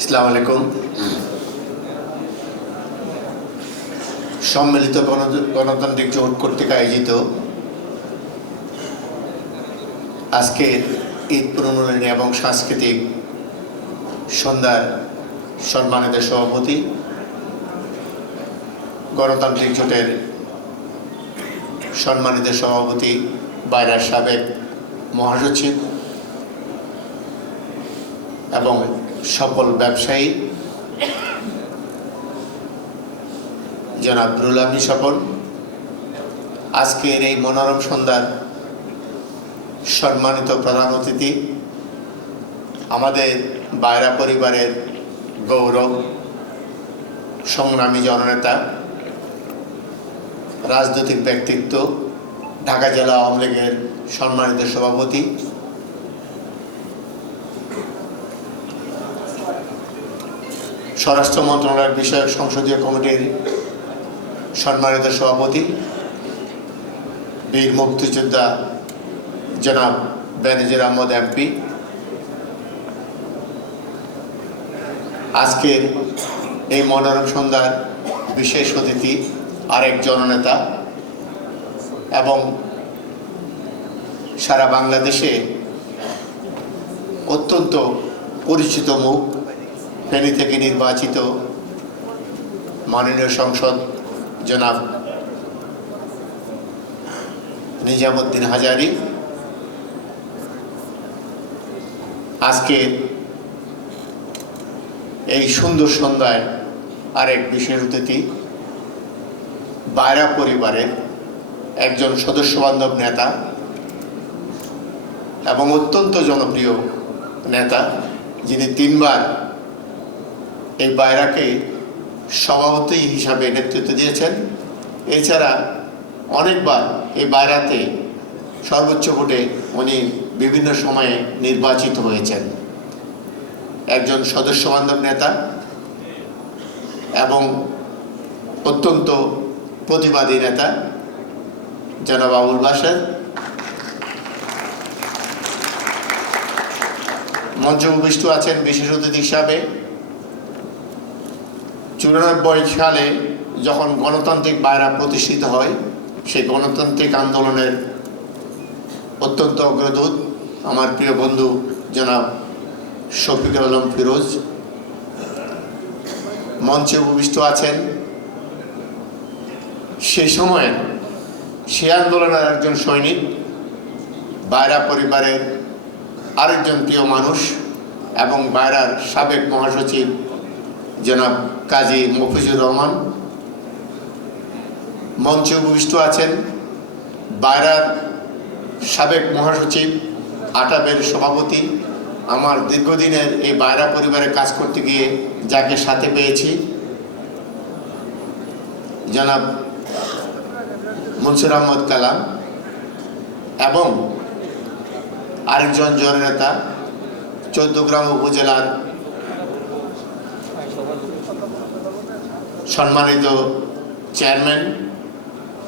আসসালামু আলাইকুম। সম্মিলিত গণতান্ত্রিক জোট কর্তৃক আয়োজিত আজকের ঈদ পুনর্মিলনী এবং সাংস্কৃতিক সন্ধ্যার সম্মানিত সভাপতি, গণতান্ত্রিক জোটের সম্মানিত সভাপতি, বাইরার সাবেক মহাসচিব এবং সফল ব্যবসায়ী জনাব রুহুল আমিন স্বপন, আজকের এই মনোরম সন্ধ্যার সম্মানিত প্রধান অতিথি, আমাদের বাইরা পরিবারের গৌরব, সংগ্রামী জননেতা, রাজনৈতিক ব্যক্তিত্ব, ঢাকা জেলা আওয়ামী লীগের সম্মানিত সভাপতি, স্বরাষ্ট্র মন্ত্রণালয় বিষয়ক সংসদীয় কমিটির সম্মানিত সভাপতি, বীর মুক্তিযোদ্ধা জনাব বেনজির আহমদ এমপি, আজকের এই মনোরম সন্ধ্যার বিশেষ অতিথি আরেক জননেতা এবং সারা বাংলাদেশে অত্যন্ত পরিচিত মুখ, ফেনী থেকে নির্বাচিত মাননীয় সংসদ জনাব নিজামুদ্দিন হাজারী, আজকে এই সুন্দর সন্ধ্যায় আরেক বিশেষ অতিথি, বাইরা পরিবারের একজন সদস্যবান্ধব নেতা এবং অত্যন্ত জনপ্রিয় নেতা, যিনি 3 বার এই বাইরাকে সভাপতি হিসাবে নেতৃত্ব দিয়েছেন। এছাড়া অনেকবার এই বাইরাতে সর্বোচ্চ ভোটে উনি বিভিন্ন সময়ে নির্বাচিত হয়েছেন। একজন সদস্যবান্ধব নেতা এবং অত্যন্ত প্রতিবাদী নেতা জনাব আবুল বাশার। মঞ্চে উপবিষ্ট আছেন বিশেষ অতিথি হিসাবে 94 সালে যখন গণতান্ত্রিক বাইরা প্রতিষ্ঠিত হয়, সেই গণতান্ত্রিক আন্দোলনের অত্যন্ত অগ্রদূত আমার প্রিয় বন্ধু জনাব শফিকুল আলম ফিরোজ। মঞ্চে উপবিষ্ট আছেন সেই সময়ের সে আন্দোলনের একজন সৈনিক, বাইরা পরিবারের আরেকজন প্রিয় মানুষ এবং বাইরার সাবেক মহাসচিব জনাব কাজী মফিজুর রহমান। মঞ্চে উপবিষ্ট আছেন বাইরার সাবেক মহাসচিব, আটাবের সভাপতি, আমার দীর্ঘদিনের এই বাইরা পরিবারে কাজ করতে গিয়ে যাকে সাথে পেয়েছি জনাব মনসুর আহমদ কালাম, এবং আরেকজন জননেতা 14গ্রাম উপজেলার সম্মানিত চেয়ারম্যান,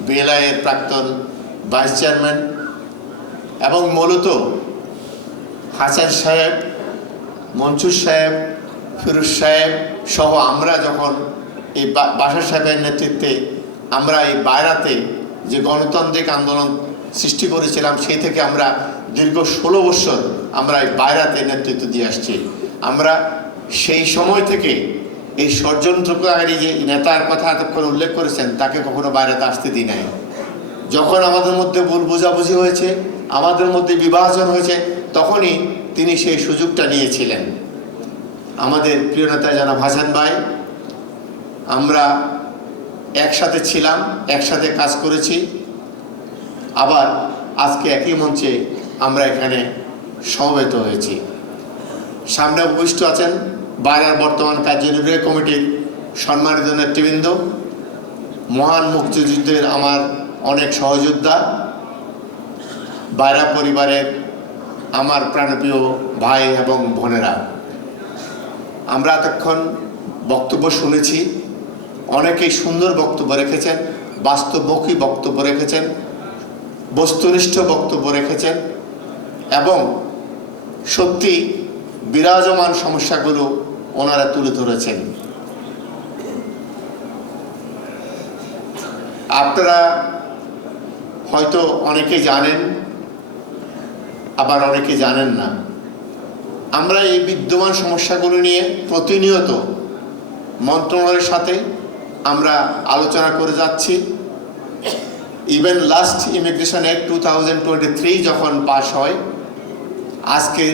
বিএলআই এর প্রাক্তন ভাইস চেয়ারম্যান, এবং মূলত হাসান সাহেব, মনসুর সাহেব, ফিরোজ সাহেব সহ আমরা যখন এই বাশার সাহেবের নেতৃত্বে আমরা এই বাইরাতে যে গণতান্ত্রিক আন্দোলন সৃষ্টি করেছিলাম, সেই থেকে আমরা দীর্ঘ 16 বছর আমরা এই বাইরাতে নেতৃত্ব দিয়ে আসছি। আমরা সেই সময় থেকে এই ষড়যন্ত্রকারী যে নেতার কথা এতক্ষণ উল্লেখ করেছেন, তাকে কখনো বাইরেতে আসতে দিই নাই। যখন আমাদের মধ্যে ভুল বোঝাবুঝি হয়েছে, আমাদের মধ্যে বিভাজন হয়েছে, তখনই তিনি সেই সুযোগটা নিয়েছিলেন। আমাদের প্রিয় নেতা জনাব হাসান ভাই, আমরা একসাথে ছিলাম, একসাথে কাজ করেছি, আবার আজকে একই মঞ্চে আমরা এখানে সমবেত হয়েছি। সামনে উপবিষ্ট আছেন বাইরার বর্তমান কার্যনির্বাহী কমিটির সম্মানিত নেতৃবৃন্দ, মহান মুক্তিযুদ্ধের আমার অনেক সহযোদ্ধা, বাইরা পরিবারের আমার প্রাণপ্রিয় ভাই এবং বোনেরা। আমরা এতক্ষণ বক্তব্য শুনেছি, অনেকেই সুন্দর বক্তব্য রেখেছেন, বাস্তবমুখী বক্তব্য রেখেছেন, বস্তুনিষ্ঠ বক্তব্য রেখেছেন এবং সত্যি বিরাজমান সমস্যাগুলো ওনারা তুলে ধরেছেন। আপনারা হয়তো অনেকে জানেন, আবার অনেকে জানেন না। আমরা এই বিদ্যমান সমস্যাগুলো নিয়ে প্রতিনিয়ত মন্ত্রণালয়ের সাথে আমরা আলোচনা করে যাচ্ছি। ইভেন লাস্ট ইমিগ্রেশন অ্যাক্ট 2023 যখন পাস হয়, আজকে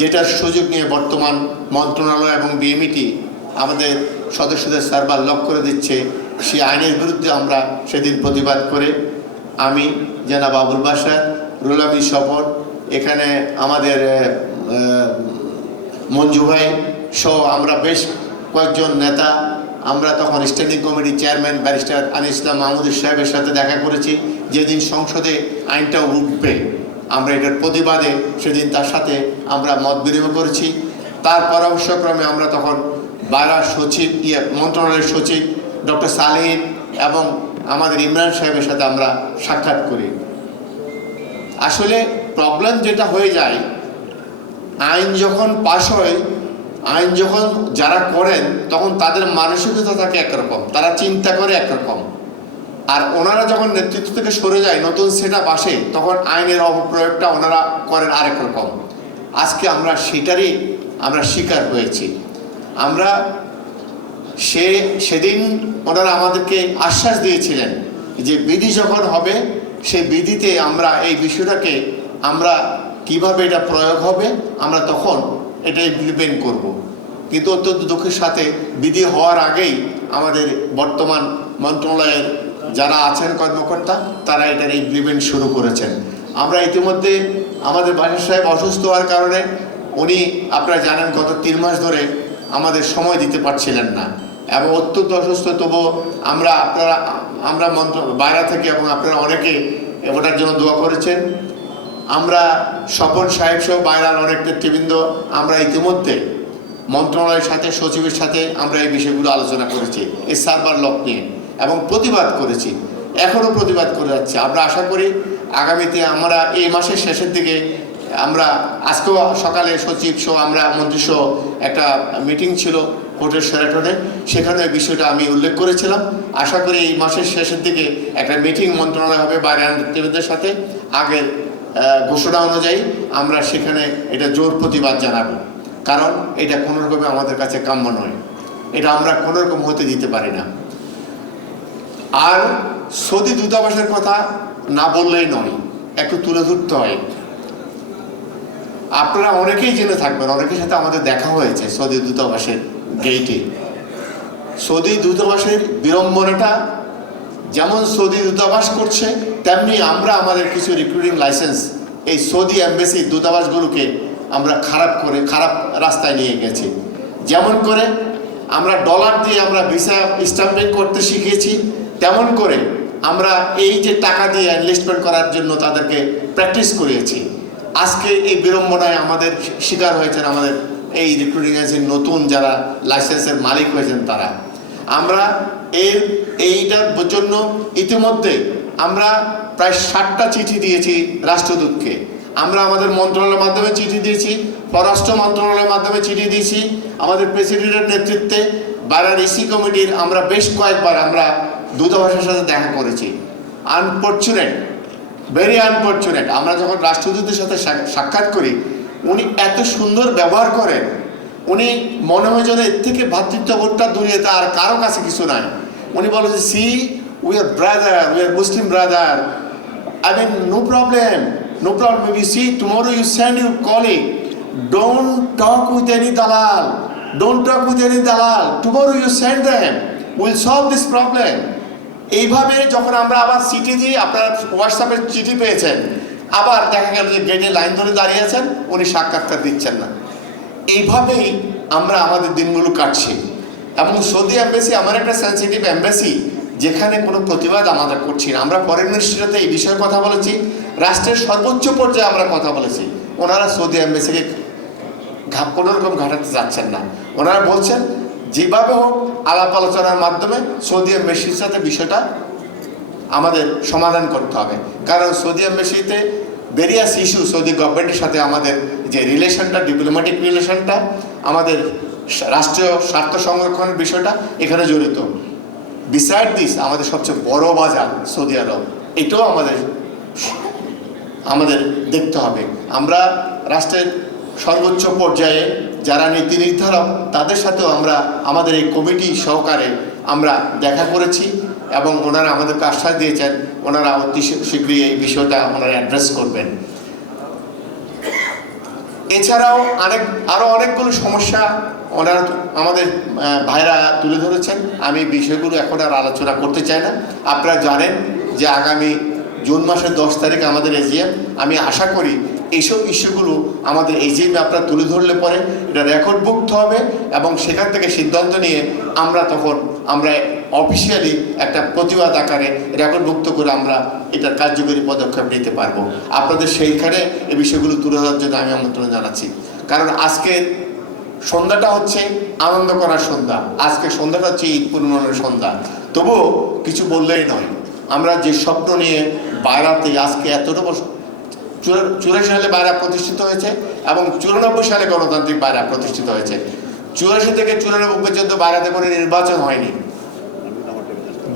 যেটার সুযোগ নিয়ে বর্তমান মন্ত্রণালয় এবং বিএমইটি আমাদের সদস্যদের সার্ভার লক করে দিচ্ছে, সেই আইনের বিরুদ্ধে আমরা সেদিন প্রতিবাদ করে আমি জনাব আবুল বাশার, রুহুল আমিন শপথ, এখানে আমাদের মঞ্জু ভাই সহ আমরা বেশ কয়েকজন নেতা, আমরা তখন স্ট্যান্ডিং কমিটির চেয়ারম্যান ব্যারিস্টার আনিস ইসলাম মাহমুদুর সাহেবের সাথে দেখা করেছি। যেদিন সংসদে আইনটা উঠবে আমরা এটার প্রতিবাদে সেদিন তার সাথে আমরা মত বিনিময় করেছি। তার পরামর্শক্রমে আমরা তখন বায়রার সচিব মন্ত্রণালয়ের সচিব ডক্টর সালেহীন এবং আমাদের ইমরান সাহেবের সাথে আমরা সাক্ষাৎ করি। আসলে প্রবলেম যেটা হয়ে যায়, আইন যখন পাশ হয়, আইন যখন যারা করেন তখন তাদের মানসিকতা থাকে একরকম, তারা চিন্তা করে একরকম, আর ওনারা যখন নেতৃত্ব থেকে সরে যায়, নতুন সেটআপ আসে, তখন আইনের অপপ্রয়োগটা ওনারা করেন আরেক রকম। আজকে আমরা সেটারই আমরা শিকার হয়েছি। আমরা সেদিন ওনারা আমাদেরকে আশ্বাস দিয়েছিলেন যে বিধি যখন হবে সেই বিধিতে আমরা এই বিষয়টাকে আমরা কিভাবে এটা প্রয়োগ হবে আমরা তখন এটা ইমপ্লিমেন্ট করব। কিন্তু অত্যন্ত দুঃখের সাথে বিধি হওয়ার আগেই আমাদের বর্তমান মন্ত্রণালয়ের যারা আছেন কর্মকর্তা তারা এটার ইমপ্লিমেন্ট শুরু করেছেন। আমরা ইতিমধ্যে আমাদের বাশার সাহেব অসুস্থ হওয়ার কারণে উনি আপনারা জানেন গত 3 মাস ধরে আমাদের সময় দিতে পারছিলেন না এবং অত্যন্ত অসুস্থ। তবুও আমরা বাইরে থেকে এবং আপনারা অনেকে ওটার জন্য দোয়া করেছেন। আমরা স্বপন সাহেব সহ বাইরের অনেক নেতৃবৃন্দ আমরা ইতিমধ্যে মন্ত্রণালয়ের সাথে সচিবের সাথে আমরা এই বিষয়গুলো আলোচনা করেছি এই সার্ভার লক নিয়ে এবং প্রতিবাদ করেছি, এখনও প্রতিবাদ করে যাচ্ছি। আমরা আশা করি আগামীতে আমরা এই মাসের শেষের দিকে আমরা আজকেও সকালে সচিব সহ আমরা মন্ত্রী সহ একটা মিটিং ছিল হোটেল শেরাটনে, সেখানে এই বিষয়টা আমি উল্লেখ করেছিলাম। আশা করি এই মাসের শেষের দিকে একটা মিটিং মন্ত্রণালয় হবে বাইরের নেতৃবৃন্দের সাথে, আগের ঘোষণা অনুযায়ী আমরা সেখানে এটা জোর প্রতিবাদ জানাবো। কারণ এটা কোনোরকমে আমাদের কাছে কাম্য নয়, এটা আমরা কোনোরকম হতে দিতে পারি না। আর সৌদি দূতাবাসের কথা না বললেই নয়, একটু তুলে ধরতে হয়। আপনারা অনেকেই জেনে থাকবেন, অনেকের সাথে আমাদের দেখা হয়েছে সৌদি দূতাবাসের গেইটে। সৌদি দূতাবাসের বিড়ম্বনাটা যেমন সৌদি দূতাবাস করছে, তেমনি আমরা আমাদের কিছু রিক্রুটিং লাইসেন্স এই সৌদি এমবেসি দূতাবাসগুলোকে আমরা খারাপ রাস্তায় নিয়ে গেছি। যেমন করে আমরা ডলার দিয়ে আমরা ভিসা স্ট্যাম্পিং করতে শিখেছি, তেমন করে আমরা এই যে টাকা দিয়ে এনলিস্টমেন্ট করার জন্য তাদেরকে প্র্যাকটিস করিয়েছি। আজকে এই বিড়ম্বনায় আমাদের শিকার হয়েছেন আমাদের এই রিক্রুটিং এজেন্সির নতুন যারা লাইসেন্সের মালিক হয়েছেন তারা। আমরা এইটার জন্য ইতিমধ্যে আমরা প্রায় 60টা চিঠি দিয়েছি রাষ্ট্রদূতকে। আমরা আমাদের মন্ত্রণালয়ের মাধ্যমে চিঠি দিয়েছি, পররাষ্ট্র মন্ত্রণালয়ের মাধ্যমে চিঠি দিয়েছি, আমাদের প্রেসিডেন্টের নেতৃত্বে বাইরের ইসি কমিটির আমরা বেশ কয়েকবার আমরা দূতাবাসের সাথে দেখা করেছি। আনফরচুনেট, ভেরি আনফরচুনেট, আমরা যখন রাষ্ট্রদূতের সাথে সাক্ষাৎ করি উনি এত সুন্দর ব্যবহার করেন, উনি মনে হয় যেন এর থেকে ভ্রাতৃত্ববোধটা দুনিয়াতে আর কারো কাছে কিছু নাই। উনি বলে যে see we are brother, we are Muslim brother, I mean no problem, if you see tomorrow you send your colleague, don't talk with any dalal, tomorrow you send them, we'll solve this problem. এইভাবে যখন আমরা আবার চিঠি দিই, আপনারা হোয়াটসঅ্যাপে চিঠি পেয়েছেন, আবার দেখা গেল যে গেটে লাইন ধরে দাঁড়িয়ে আছেন, উনি সাক্ষাৎকার দিচ্ছেন না। এইভাবেই আমরা আমাদের দিনগুলো কাটছি। এবং সৌদি এমবেসি আমার একটা সেন্সিটিভ এমবেসি, যেখানে কোনো প্রতিবাদ আমরা করছি না। আমরা ফরেন মিনিস্ট্রির সাথে এই বিষয়ে কথা বলেছি, রাষ্ট্রের সর্বোচ্চ পর্যায়ে আমরা কথা বলেছি। ওনারা সৌদি এমবেসিকে কোনোরকম ঘাটাতে যাচ্ছেন না। ওনারা বলছেন যেভাবে হোক আলাপ আলোচনার মাধ্যমে সৌদি এমবেসির সাথে বিষয়টা আমাদের সমাধান করতে হবে। কারণ সৌদি এমবেসিতে ভেরিয়াস ইস্যু, সৌদি গভর্নমেন্টের সাথে আমাদের যে রিলেশনটা, ডিপ্লোম্যাটিক রিলেশনটা, আমাদের রাষ্ট্রীয় স্বার্থ সংরক্ষণের বিষয়টা এখানে জড়িত। বিসাইড দিস আমাদের সবচেয়ে বড় বাজার সৌদি আরব, এটাও আমাদের দেখতে হবে। আমরা রাষ্ট্রের সর্বোচ্চ পর্যায়ে যারা নীতি নির্ধারক তাদের সাথেও আমরা আমাদের এই কমিটি সহকারে আমরা দেখা করেছি এবং ওনারা আমাদেরকে আশ্বাস দিয়েছেন ওনারা অতি শীঘ্রই এই বিষয়টা ওনারা অ্যাড্রেস করবেন। এছাড়াও আরও অনেকগুলো সমস্যা ওনারা আমাদের ভাইরা তুলে ধরেছেন। আমি বিষয়গুলো এখন আর আলোচনা করতে চাই না। আপনারা জানেন যে আগামী জুন মাসের 10 তারিখ আমাদের এজিএম। আমি আশা করি এইসব ইস্যুগুলো আমাদের এজিএমে আপনারা তুলে ধরলে পরে এটা রেকর্ডভুক্ত হবে এবং সেখান থেকে সিদ্ধান্ত নিয়ে আমরা অফিসিয়ালি একটা প্রতিবাদ আকারে রেকর্ডভুক্ত করে আমরা এটার কার্যকরী পদক্ষেপ নিতে পারবো। আপনাদের সেইখানে এই বিষয়গুলো তুলে ধরার জন্য আমি আমন্ত্রণ জানাচ্ছি। কারণ আজকের সন্ধ্যাটা হচ্ছে আনন্দ করার সন্ধ্যা, আজকে সন্ধ্যাটা হচ্ছে ঈদ পূর্ণিমার সন্ধ্যা। তবুও কিছু বললেই নয়, আমরা যে স্বপ্ন নিয়ে বাইরাতে আজকে এতটুকু 84 সালে বাইরা প্রতিষ্ঠিত হয়েছে এবং 94 সালে গণতান্ত্রিক বাইরা প্রতিষ্ঠিত হয়েছে। 84 থেকে 94 পর্যন্ত বাইরাতে কোনো নির্বাচন হয়নি,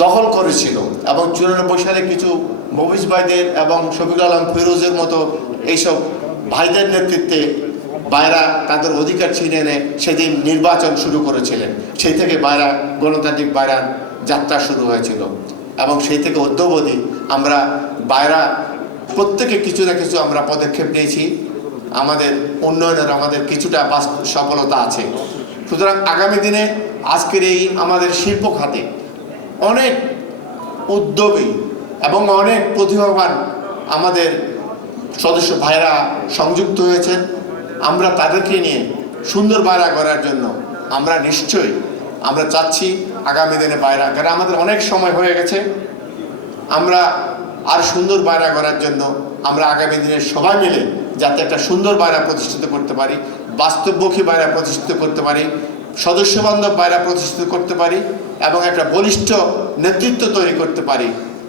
দখল করেছিল এবং 94 সালে কিছু মফিজ ভাইদের এবং শফিকুল আলম ফিরোজের মতো এইসব ভাইদের নেতৃত্বে বাইরা তাদের অধিকার ছিনিয়ে এনে সেদিন নির্বাচন শুরু করেছিলেন। সেই থেকে বাইরা গণতান্ত্রিক বাইরার যাত্রা শুরু হয়েছিল এবং সেই থেকে অদ্যাবধি আমরা বাইরা প্রত্যেকে কিছু না কিছু আমরা পদক্ষেপ নিয়েছি। আমাদের উন্নয়নের আমাদের কিছুটা সফলতা আছে। সুতরাং আগামী দিনে আজকের এই আমাদের শিল্প খাতে অনেক উদ্যোগী এবং অনেক প্রতিভাবান আমাদের সদস্য ভাইরা সংযুক্ত হয়েছেন। আমরা তাদেরকে নিয়ে সুন্দর বাইরা করার জন্য আমরা নিশ্চয়ই আমরা চাচ্ছি আগামী দিনে বাইরা, কারণ আমাদের অনেক সময় হয়ে গেছে। আমরা আর সুন্দর বাইরা করার জন্য আমরা আগামী দিনে সবাই মিলে যাতে একটা সুন্দর বাইরা প্রতিষ্ঠিত করতে পারি, বাস্তবমুখী বাইরা প্রতিষ্ঠিত করতে পারি, সদস্য বান্ধব বাইরা প্রতিষ্ঠিত করতে পারি এবং একটা বলিষ্ঠ নেতৃত্ব তৈরি করতে পারি,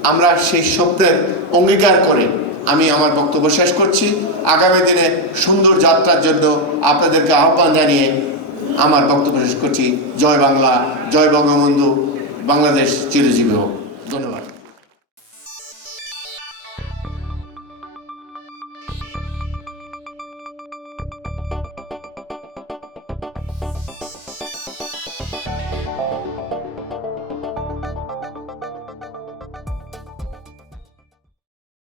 আমরা সেই স্বপ্নের অঙ্গীকার করে আমি আমার বক্তব্য শেষ করছি। আগামী দিনে সুন্দর যাত্রার জন্য আপনাদেরকে আহ্বান জানিয়ে আমার বক্তব্য শেষ করছি। জয় বাংলা, জয় বঙ্গবন্ধু, বাংলাদেশ চিরজীবী হোক। ধন্যবাদ।